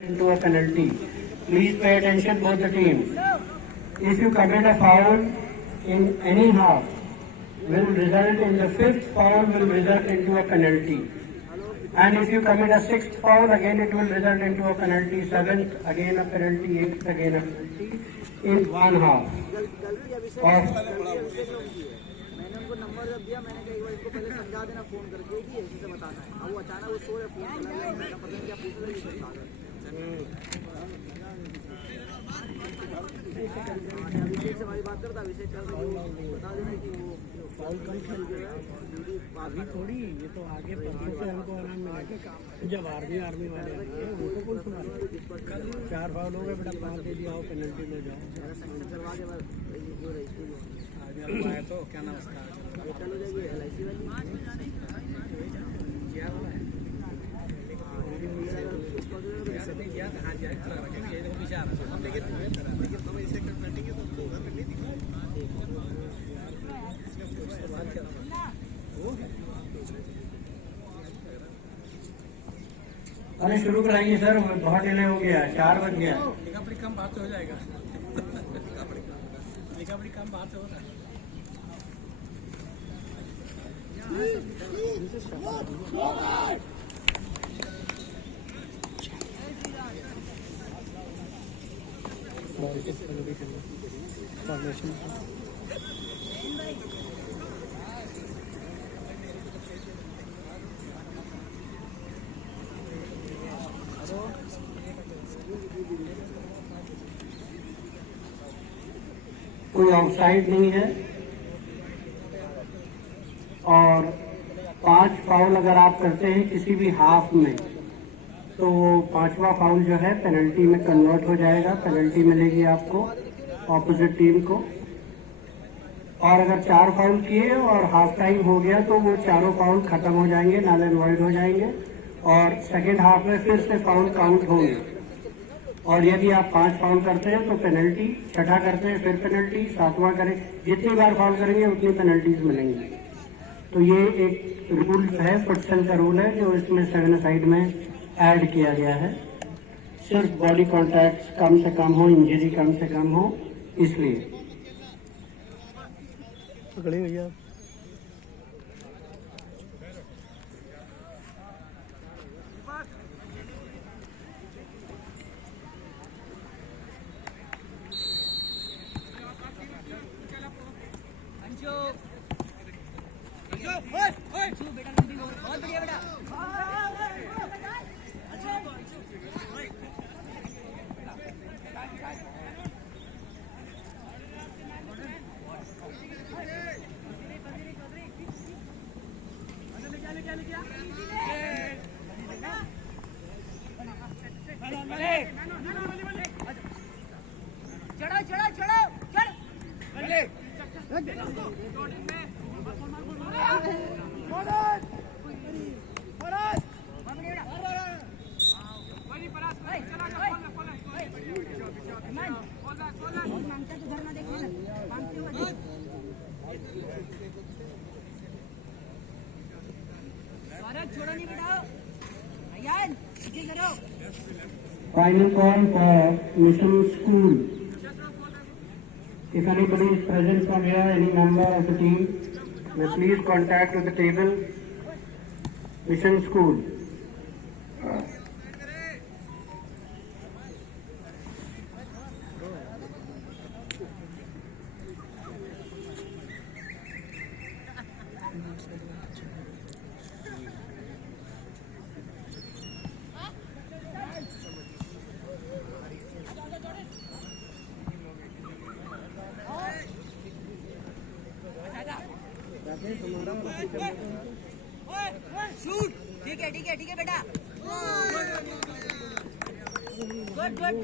into a penalty. Please pay attention, both the teams. If you commit a foul in any half, will result in the fifth foul will result into a penalty. And if you commit a sixth foul, again it will result into a penalty. Seventh, again a penalty. Eighth, again a penalty. In one half. मैंने उनको number जब दिया, मैंने कहा एक बार इसको पहले समझा देना फोन करके कि ऐसे से बताना है। अब वो अचानक वो सो रहे, फोन चला गया, मैंने पता नहीं क्या पूछ रहा है। अभिषेक से हमारी बात करता, अभिषेक कर बता देना कि वो फाउल कम खेल गया अभी थोड़ी, ये तो आगे परसों से हमको आराम मिला जब आर्मी वाले उनको कौन सुना। 4 फाउल हो गए बेटा, 5 दे दिया हो, पेनल्टी में जाओ करवा के बाद आया तो क्या नाम उसका चलो जाइए LIC वाली क्या वाला है हाँ जी विचार हम लेकिन हम इसे कटेंगे तो 2 घंटे नहीं दिखाएंगे। अरे शुरू कराइए सर, बहुत डिले हो गया, 4 बज गया। अपनी कम बात से हो जाएगा, अपनी कम बात से हो रहा है। कोई ऑफसाइड नहीं है और 5 फाउल अगर आप करते हैं किसी भी हाफ में तो 5वां फाउल जो है पेनल्टी में कन्वर्ट हो जाएगा, पेनल्टी मिलेगी आपको ऑपोजिट टीम को। और अगर 4 फाउल किए और हाफ टाइम हो गया तो वो चारों फाउल खत्म हो जाएंगे, नल एंड वॉइड हो जाएंगे और सेकेंड हाफ में फिर से फाउल काउंट होंगे। और यदि आप 5 फाउल करते हैं तो पेनल्टी, छठा करते हैं फिर पेनल्टी, 7वां करें, जितनी बार फाउल करेंगे उतनी पेनल्टीज मिलेंगी। तो ये एक रूल है, फुटसल का रूल है जो इसमें 7 साइड में ऐड किया गया है। सिर्फ बॉडी कॉन्टैक्ट कम से कम हो, इंजरी कम से कम हो, इसलिए। पकड़े भैया बहुत बढ़िया बेटा। चढ़ो चढ़ो चढ़ो छोड़ो नहीं बेटा। Final call for Mission School. If anybody is present from here, any member of the team, may please contact with the table. Mission School. Shoot ठीक है बेटा। गुड चल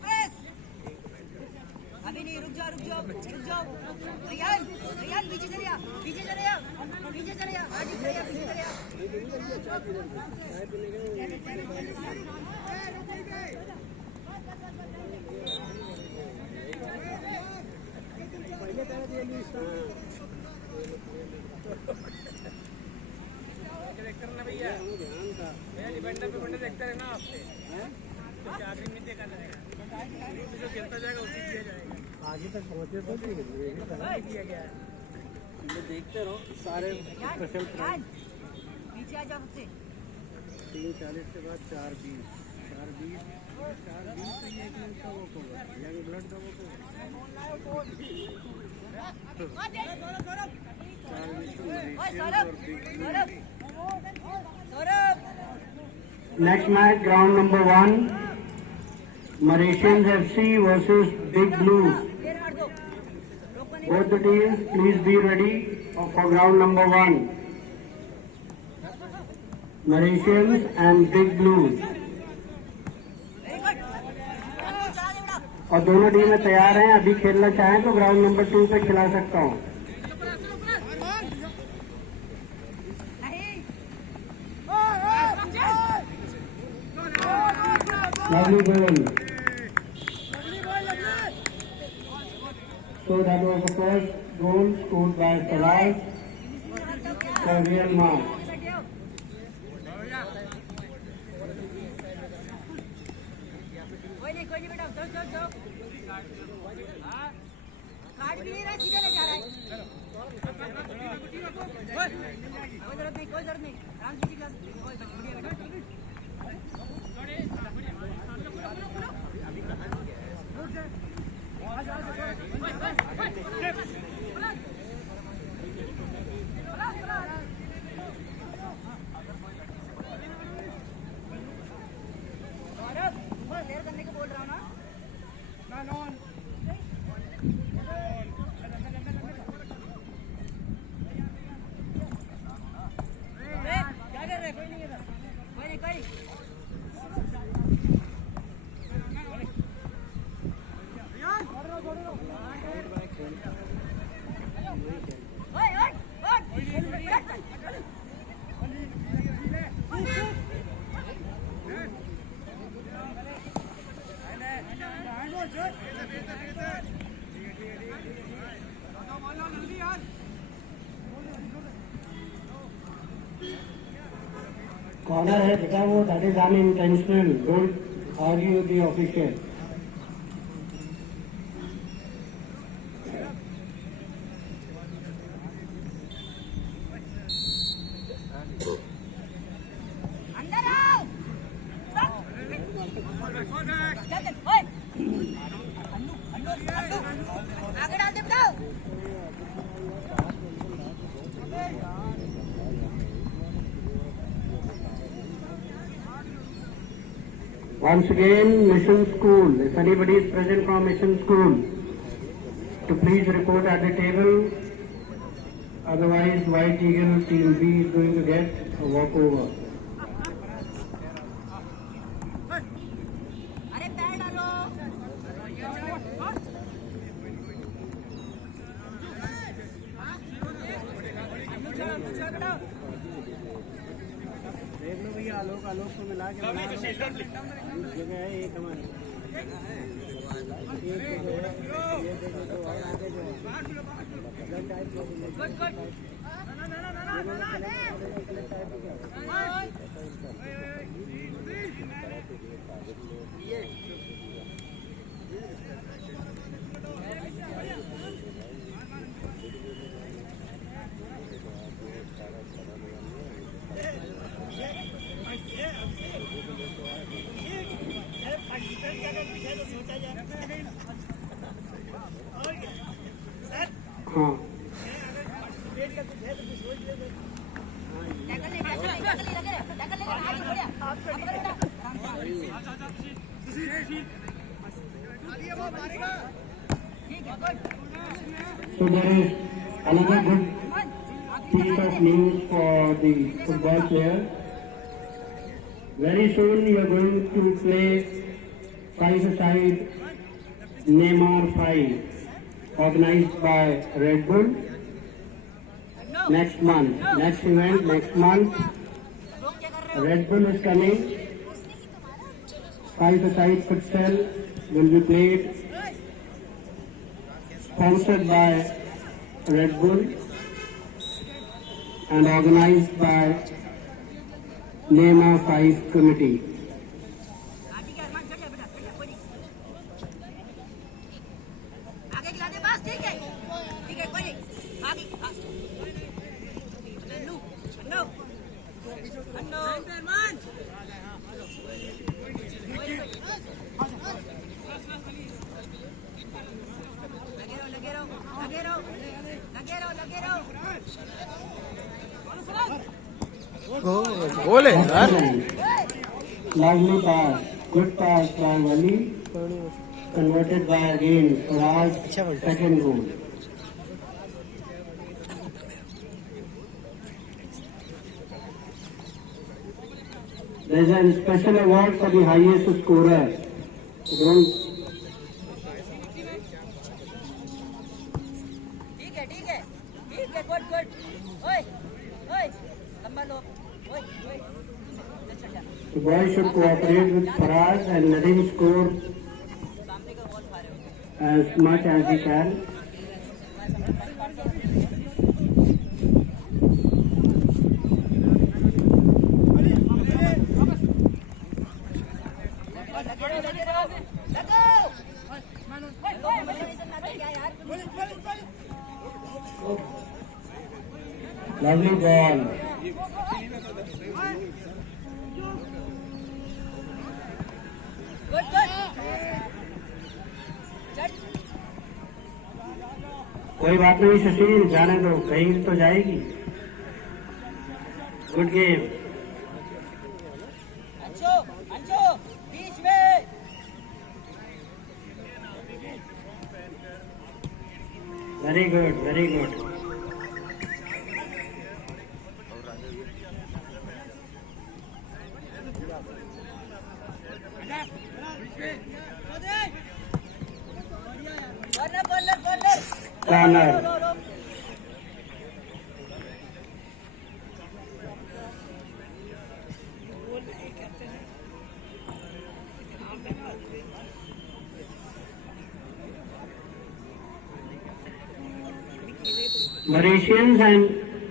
प्रेस अभी नहीं, रुक जाओ रियान पीछे चले आ पीछे चले आ पीछे चले आ आगे तक पहुंचे तो दिया गया है। ये देखते रहो सारे स्पेशल पीछे आ जाओ सबसे 3:40 के बाद 4:20 4:20 ये एक मिनट का वो होगा यानी ब्लड का वो होगा 4:20 Next match, ground number 1, Mauritians FC versus Big Blues. Both the teams, please be ready for ground number 1. Mauritians and Big Blues. और दोनों टीमें तैयार हैं, अभी खेलना चाहें तो ग्राउंड नंबर 2 पे खिला सकता हूँ। Lovely goal. So that was the first goal scored by Salah for Real Madrid. कोई नहीं बेटा जाओ कार्ड भी नहीं रहा सीधा ले जा रहा है कोई जरूरत नहीं आराम से क्लास बढ़िया बेटा देर करने को बोल रहा हूँ ना क्या कर रहे कोई नहीं Corner है बेटा वो, that is unintentional. Don't argue with the official. अंदर आओ आगे डाल दे बेटा Once again, Mission School. If anybody is present from Mission School, to please report at the table. Otherwise, White Eagle Team B is going to get a walkover. अरे पैर डालो देख लो भैया आलोक को मिला के बना जगह है एक हमारे ये देखो तो और आगे जो हाँ So there is another good piece of news for the football players. Very soon you are going to play five-a-side Neymar 5, organized by Red Bull. Next month, next event, next month, Red Bull is coming. Five-a-side futsal will be played, sponsored by Red Bull and organized by name of 5 committee. हाँ ठीक है अरमान चढ़ जा बेटा चढ़ जा कोई नहीं आगे खिला दे बस ठीक है कोई नहीं आगे अन्नू अन्नू अन्नू अरमान लगे रहो बोले यार Lovely pass, good pass by Wali, converted by again Raj, second goal. There is a special award for the highest scorer. Don't ठीक है गुड ओए लंबा लो ओए चल जा The boy should cooperate with Faraz and let him score सामने का ball मारे as much as he can. Lovely ball. Good कोई बात नहीं सुशील, जाने दो, कहीं तो जाएगी. Good game. अंशु बीच में very good, very good. Corner Corner. Mauritians and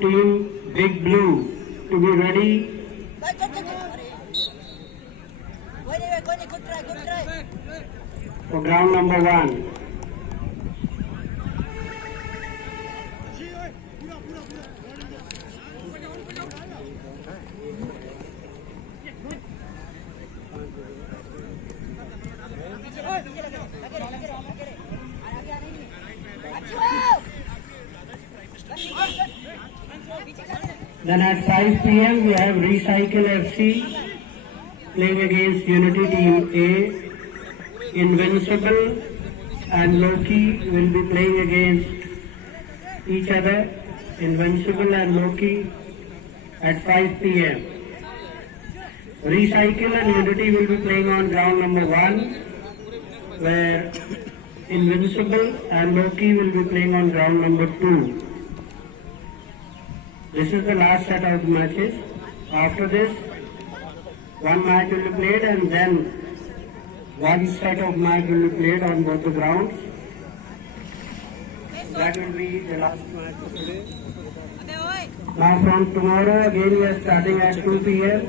team Big Blue to be ready good try for ground number 1. Then at 5 p.m. we have Recycle FC playing against Unity Team A. Invincible and Loki will be playing against each other. Invincible and Loki at 5 p.m. Recycle and Unity will be playing on ground number 1, where Invincible and Loki will be playing on ground number 2. This is the last set of matches. After this, one match will be played and then one set of match will be played on both the grounds. That will be the last match of today. Now from tomorrow again we are starting at 2 p.m.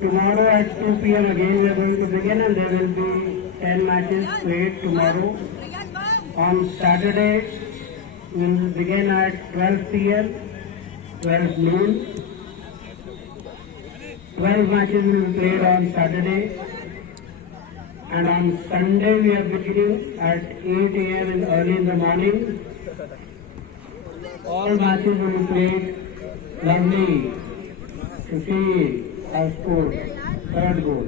Tomorrow at 2 p.m. again we are going to begin and there will be 10 matches played tomorrow. On Saturday we will begin at 12 p.m. 12 noon. 12 matches will be played on Saturday. And on Sunday we are beginning at 8 a.m. in early in the morning. All matches will be played. Lovely to see has scored third goal.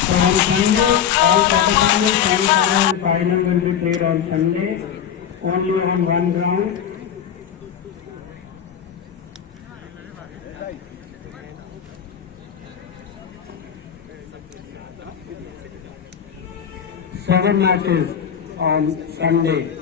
So on Sunday, all quarterfinals, semi-final and final will be played on Sunday, only on one ground. Seven matches on Sunday.